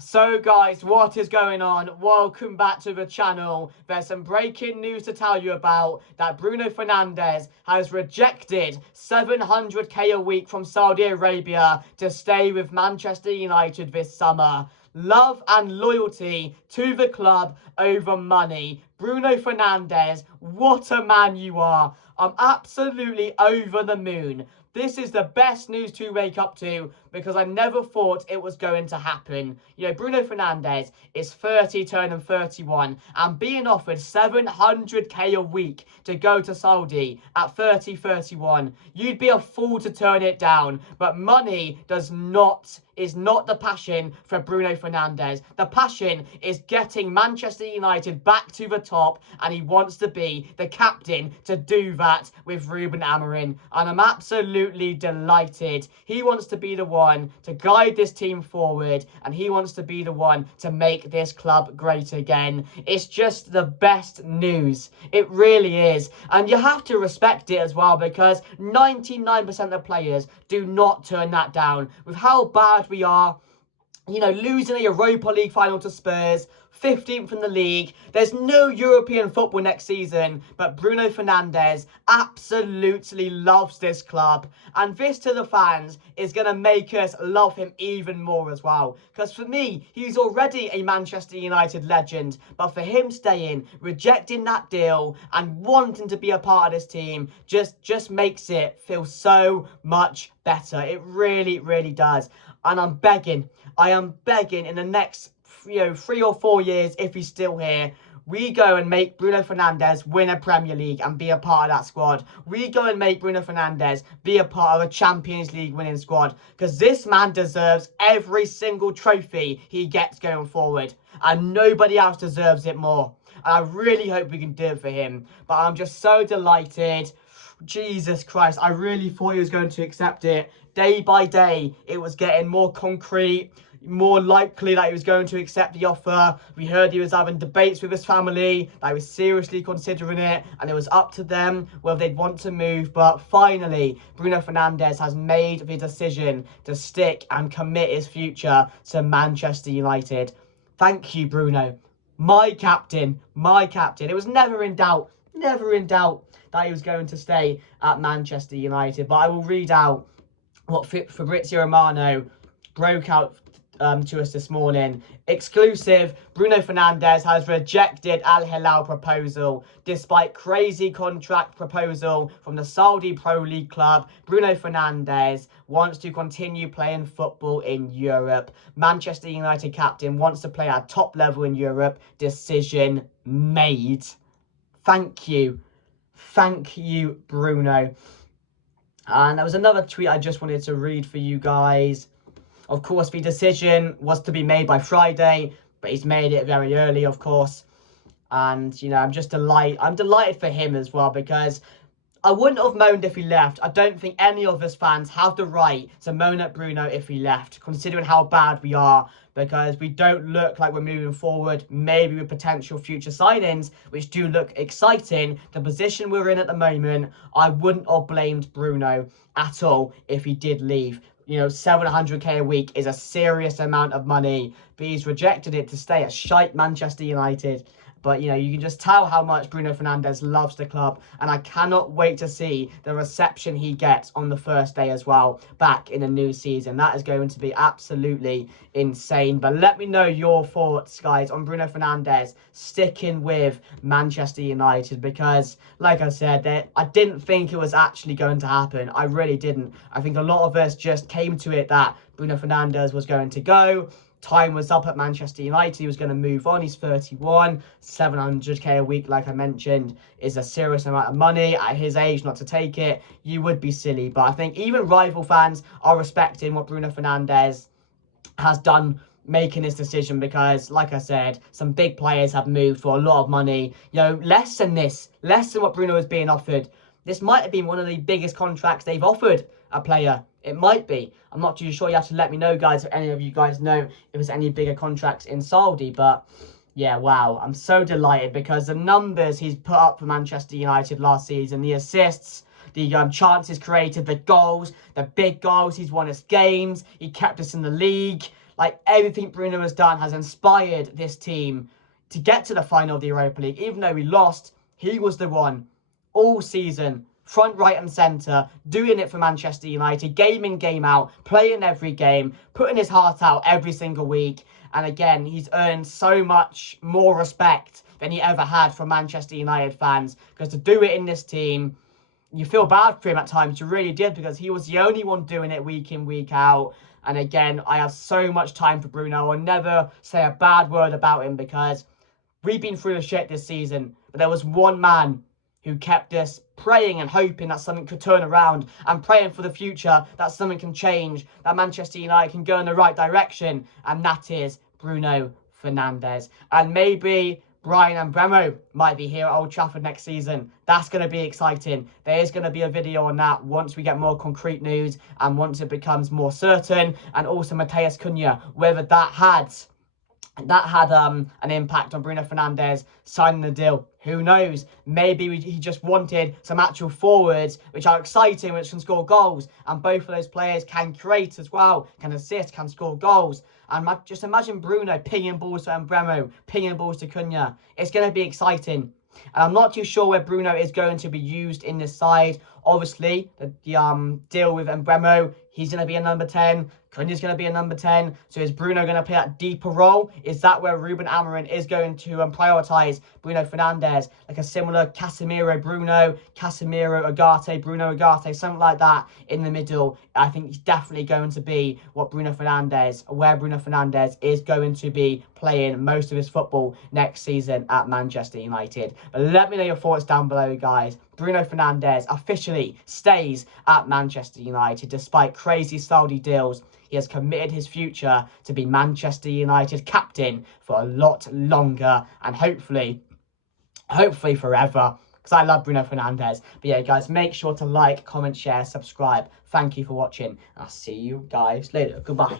So guys, what is going on? Welcome back to the channel. There's some breaking news to tell you about that Bruno Fernandes has rejected 700k a week from Saudi Arabia to stay with Manchester United this summer. Love and loyalty to the club over money. Bruno Fernandes, what a man you are. I'm absolutely over the moon. This is the best news to wake up to because I never thought it was going to happen. You know, Bruno Fernandes is 30, turning 31, and being offered 700k a week to go to Saudi at 30, 31. You'd be a fool to turn it down, but money is not the passion for Bruno Fernandes. The passion is getting Manchester United back to the top, and he wants to be the captain to do that with Ruben Amorim. And I'm absolutely delighted. He wants to be the one to guide this team forward, and he wants to be the one to make this club great again. It's just the best news. It really is. And you have to respect it as well, because 99% of players do not turn that down. With how bad we are, you know, losing a Europa League final to Spurs, 15th in the league. There's no European football next season, but Bruno Fernandes absolutely loves this club. And this to the fans is going to make us love him even more as well. Because for me, he's already a Manchester United legend. But for him staying, rejecting that deal, and wanting to be a part of this team just makes it feel so much better. It really, really does. And I am begging in the next 3 or 4 years, if he's still here, we go and make Bruno Fernandes win a Premier League and be a part of that squad. We go and make Bruno Fernandes be a part of a Champions League winning squad. Because this man deserves every single trophy he gets going forward. And nobody else deserves it more. And I really hope we can do it for him. But I'm just so delighted. Jesus Christ, I really thought he was going to accept it. Day by day, it was getting more concrete, more likely that he was going to accept the offer. We heard he was having debates with his family, that he was seriously considering it, and it was up to them whether they'd want to move. But finally, Bruno Fernandes has made the decision to stick and commit his future to Manchester United. Thank you, Bruno. My captain, my captain. It was never in doubt that he was going to stay at Manchester United. But I will read out what Fabrizio Romano broke out to us this morning. Exclusive: Bruno Fernandes has rejected Al Hilal proposal. Despite crazy contract proposal from the Saudi Pro League club, Bruno Fernandes wants to continue playing football in Europe. Manchester United captain wants to play at top level in Europe. Decision made. Thank you, Bruno. And there was another tweet I just wanted to read for you guys. Of course, the decision was to be made by Friday, but he's made it very early, of course. And, you know, I'm delighted for him as well, because I wouldn't have moaned if he left. I don't think any of us fans have the right to moan at Bruno if he left, considering how bad we are, because we don't look like we're moving forward, maybe with potential future signings, which do look exciting. The position we're in at the moment, I wouldn't have blamed Bruno at all if he did leave. You know, 700k a week is a serious amount of money, but he's rejected it to stay at shite Manchester United. But, you know, you can just tell how much Bruno Fernandes loves the club. And I cannot wait to see the reception he gets on the first day as well, back in the new season. That is going to be absolutely insane. But let me know your thoughts, guys, on Bruno Fernandes sticking with Manchester United. Because, like I said, I didn't think it was actually going to happen. I really didn't. I think a lot of us just came to it that Bruno Fernandes was going to go. Time was up at Manchester United. He was going to move on. He's 31. 700k a week, like I mentioned, is a serious amount of money. At his age, not to take it, you would be silly. But I think even rival fans are respecting what Bruno Fernandes has done, making his decision, because, like I said, some big players have moved for a lot of money. You know, less than what Bruno was being offered. This might have been one of the biggest contracts they've offered a player. It might be. I'm not too sure. You have to let me know, guys, if any of you guys know if there's any bigger contracts in Saudi. But yeah, wow, I'm so delighted, because the numbers he's put up for Manchester United last season, the assists, the chances created, the goals, the big goals, he's won us games, he kept us in the league. Like, everything Bruno has done has inspired this team to get to the final of the Europa League. Even though we lost, he was the one all season, front, right and centre, doing it for Manchester United, game in, game out, playing every game, putting his heart out every single week. And again, he's earned so much more respect than he ever had from Manchester United fans. Because to do it in this team, you feel bad for him at times. You really did, because he was the only one doing it week in, week out. And again, I have so much time for Bruno. I'll never say a bad word about him, because we've been through the shit this season. But there was one man who kept us praying and hoping that something could turn around, and praying for the future that something can change, that Manchester United can go in the right direction, and that is Bruno Fernandes. And maybe Bryan Mbeumo might be here at Old Trafford next season. That's going to be exciting. There is going to be a video on that once we get more concrete news and once it becomes more certain. And also Matheus Cunha, whether that had an impact on Bruno Fernandes signing the deal. Who knows? Maybe he just wanted some actual forwards which are exciting, which can score goals. And both of those players can create as well, can assist, can score goals. And just imagine Bruno pinging balls to Mbeumo, pinging balls to Cunha. It's going to be exciting. And I'm not too sure where Bruno is going to be used in this side. Obviously, the deal with Mbeumo, he's going to be a number 10. Cunha's going to be a number 10. So is Bruno going to play that deeper role? Is that where Ruben Amorim is going to prioritise Bruno Fernandes? Like a similar Casemiro-Bruno, Casemiro-Ugarte, Bruno-Ugarte, something like that in the middle. I think he's definitely going to be where Bruno Fernandes is going to be playing most of his football next season at Manchester United. But let me know your thoughts down below, guys. Bruno Fernandes officially stays at Manchester United despite crazy Saudi deals. He has committed his future to be Manchester United captain for a lot longer, and hopefully forever, because I love Bruno Fernandes. But yeah, guys, make sure to like, comment, share, subscribe. Thank you for watching. I'll see you guys later. Goodbye.